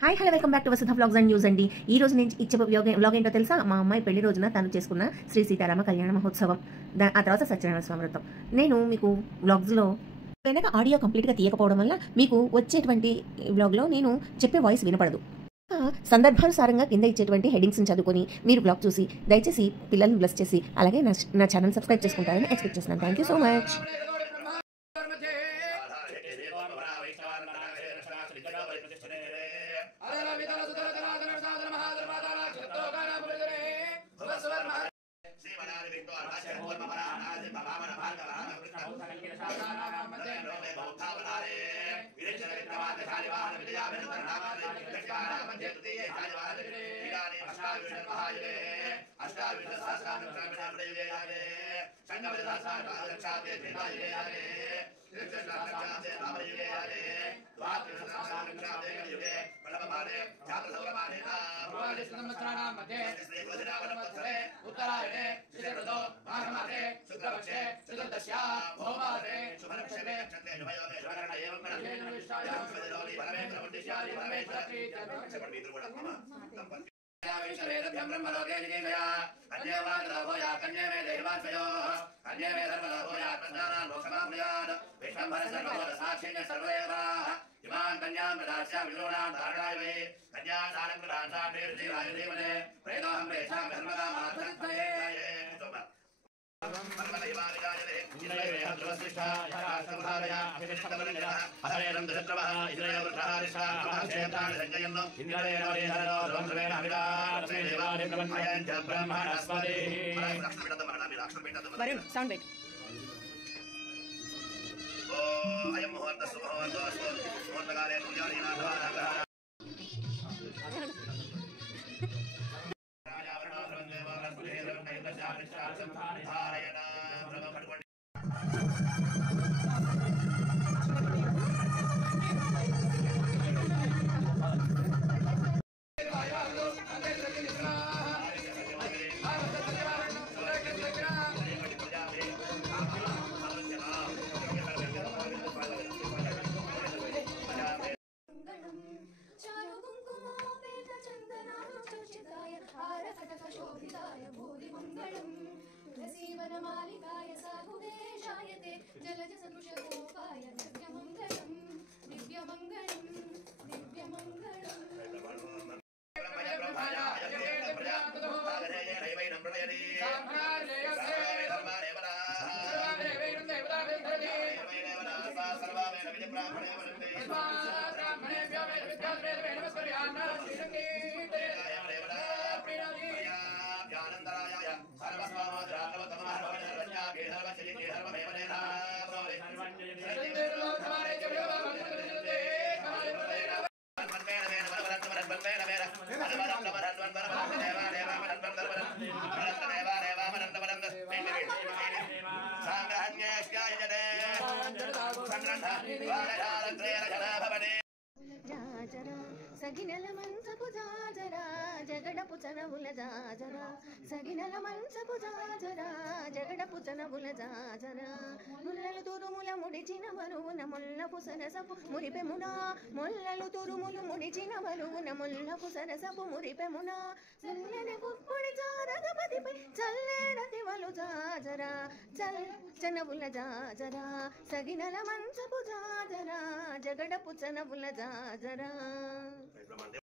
Hi hello welcome back to Vasudha vlogs and news అండి. ఈ రోజు నేను ఇచ్చే వ్లాగ్ ఏంటో తెలుసా? మా అమ్మాయి పెళ్లి రోజున తను చేసుకున్న శ్రీ సీతారామ కళ్యాణ మహోత్సవం, ఆ తర్వాత సత్యనారాయణ స్వామి వ్రతం. నేను మీకు వ్లాగ్స్లో వెనక ఆడియో కంప్లీట్గా తీయకపోవడం వల్ల మీకు వచ్చేటువంటి వ్లాగ్లో నేను చెప్పే వాయిస్ వినపడదు. సందర్భానుసారంగా కింద ఇచ్చేటువంటి హెడ్డింగ్స్ని చదువుకొని మీరు బ్లాగ్ చూసి దయచేసి పిల్లల్ని బ్లెస్ చేసి అలాగే నా ఛానల్ సబ్స్క్రైబ్ చేసుకుంటారని ఎక్స్పెక్ట్ చేస్తున్నాను. Thank you so much. సగినల మంచపు జాజరా జగడపు చనవుల జాజరా సగినల మంచపు జాజరా జగడపు చనవుల జాజరా ముల్లలు తురుముల ముడిచిన బరువున ముల్లపు సరసపు మురిపెమునా ముల్లలు తురుములు ముడిచిన బరువున ముల్లపు సరసపు మురిపెమునా చల్లని పుప్పొడి జారగపతిపై చల్లేరతివలు జాజరా చనవుల జాజరా సగినల మంచపు జాజరా జగడపు చనవుల జాజరా.